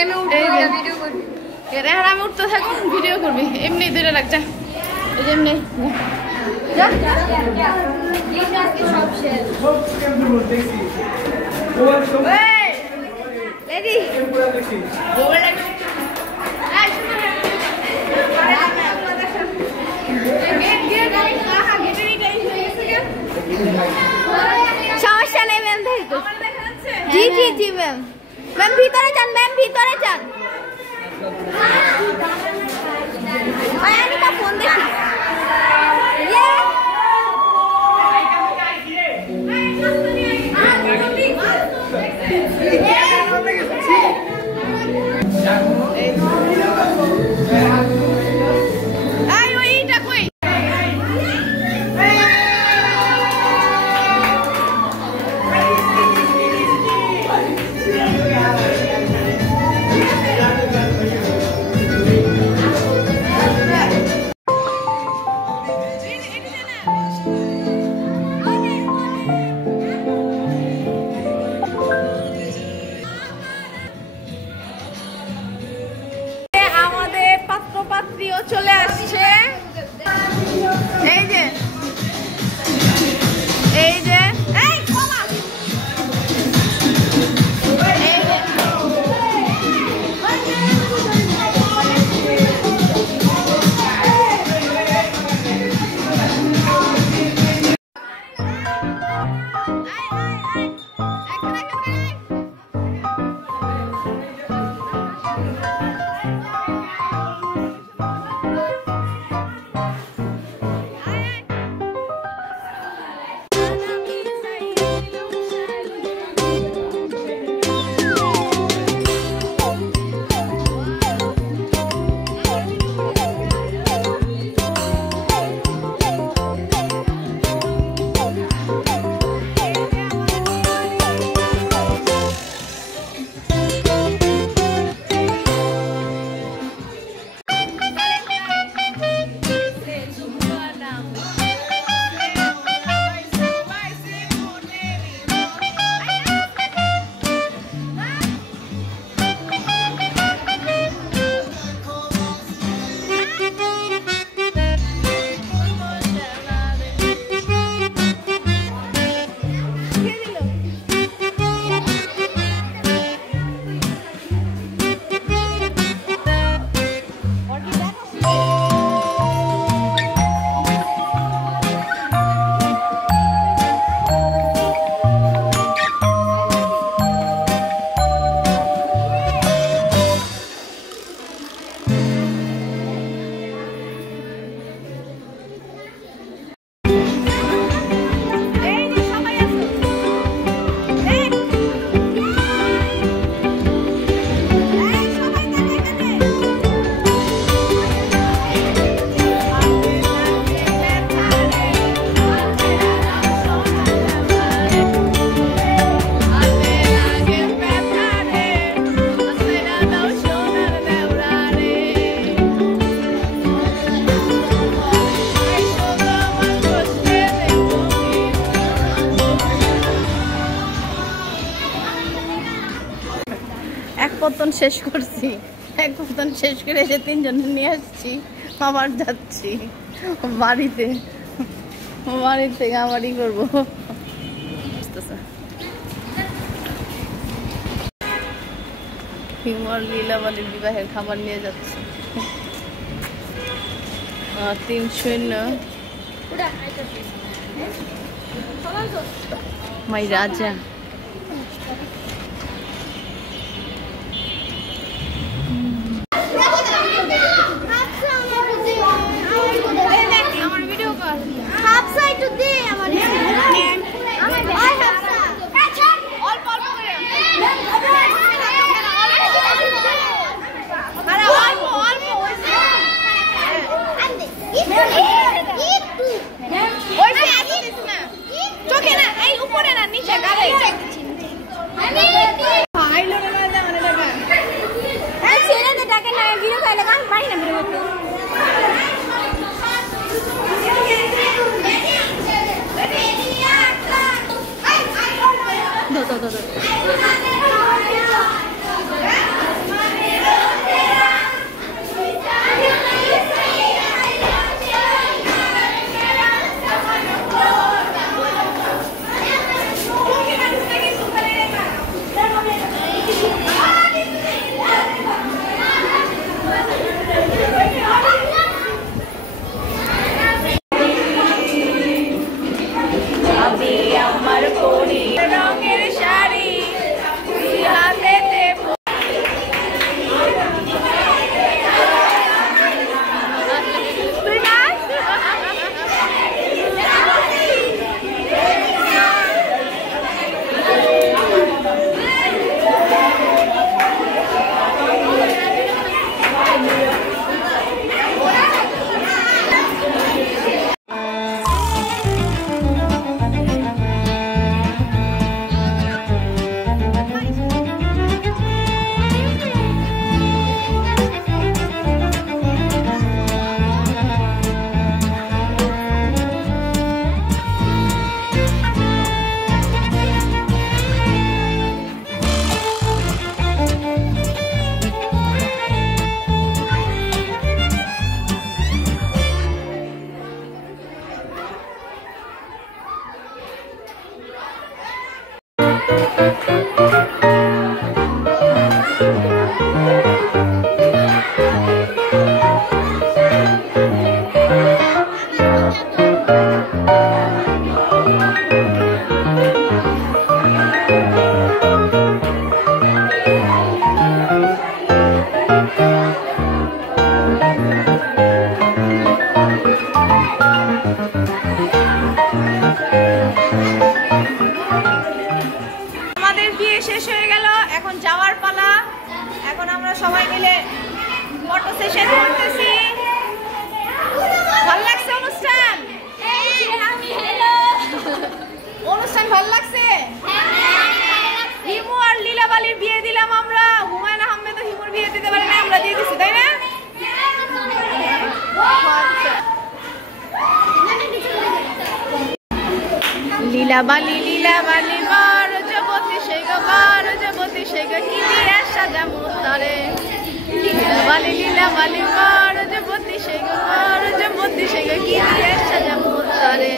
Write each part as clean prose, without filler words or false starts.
নেমে উঠবি ভিডিও করবি রেহান আমি উঠতে থাকো ভিডিও করবি এমনি দূরে লাগ যা এই যে এমনি যা সব শেষ রেডি সমস্যা নেই ম্যাম জি জি জি ম্যাম ম্যাম ভিতরে যান ম্যাম ভিতরে যান আয়ানিকা ফোন দেখি চলে আসছে এই যে এই যে এই কমা এই যে পতন শেষ করছি এক পতন শেষ করে এসে তিনজন নিয়ে আসছি আবার যাচ্ছি বাড়িতে বাড়ির থেকে আবারই করবো হিমর লীলাবালির বিবাহের খাবার নিয়ে যাচ্ছি 3-0 মাই রাজা চোখে না এই উপরে না নিচে গালে মিলে ফটো সেশন করতেছি। ভালো লাগছে অনুষ্ঠান? অনুষ্ঠান ভালো লাগছে? হিমু আর লীলাবালির বিয়ে দিলাম আমরা। হুমায়ুন আহমেদ তো হিমুর বিয়ে দিতে পারে না, আমরা দিয়ে দিচ্ছি, তাই না? লীলাবালি লীলাবালি বড় যুবতী সেই গো, বড় যুবতী সেই গো, কি দিয়ে সাজামু তরে। লীলাবালি লীলাবালি বড় যুবতী সেই গো, বড় যুবতী সেই গো, কি দিয়ে সাজামু তরে।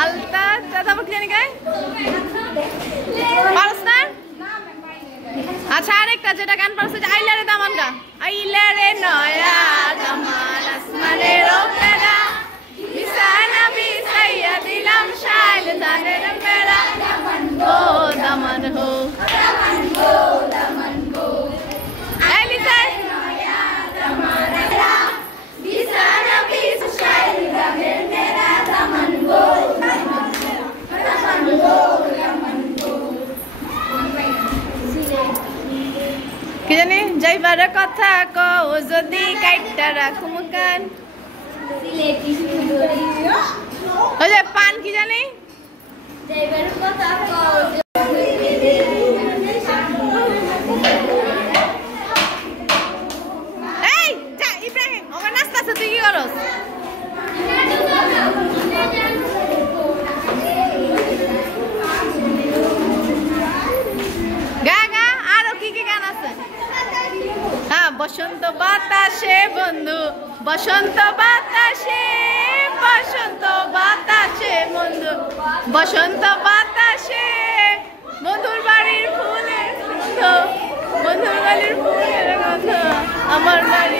আলতা তারপর কি জানি গায় পারস না? আচ্ছা আরেকটা যেটা গান পারছে যে আইলারে দামান গা। আইলারে নয়া দামান আসমানের ওপেরা, বিছানা বিছাইয়া দিলাম শাইল ধানের মেরা। ও দামান হো দামান হো দামান হো, এই লিসাই নয়া দামান মেরা, বিছানা বিছাইল ধানের মেরা। দামান হো দামান হো দামান হো। কি জানি যাইবার কথা কও যদি কাইটটা রাখুম কান। ওই যে পান কি জানি যাইবার কথা কও। এই যা ইব্রাহিম ওকে নাস্তা তুই কি করস? গা গা আরো কি কি গান আছে? হ্যাঁ, বসন্ত বাতাসে বন্ধু, বসন্ত বাতাসে, বসন্ত বাতাসে বন্ধু, বসন্ত বাতাসে বন্ধুর বাড়ির ফুলের গন্ধ, বন্ধুর বাড়ির ফুলের গন্ধ আমার বাড়ি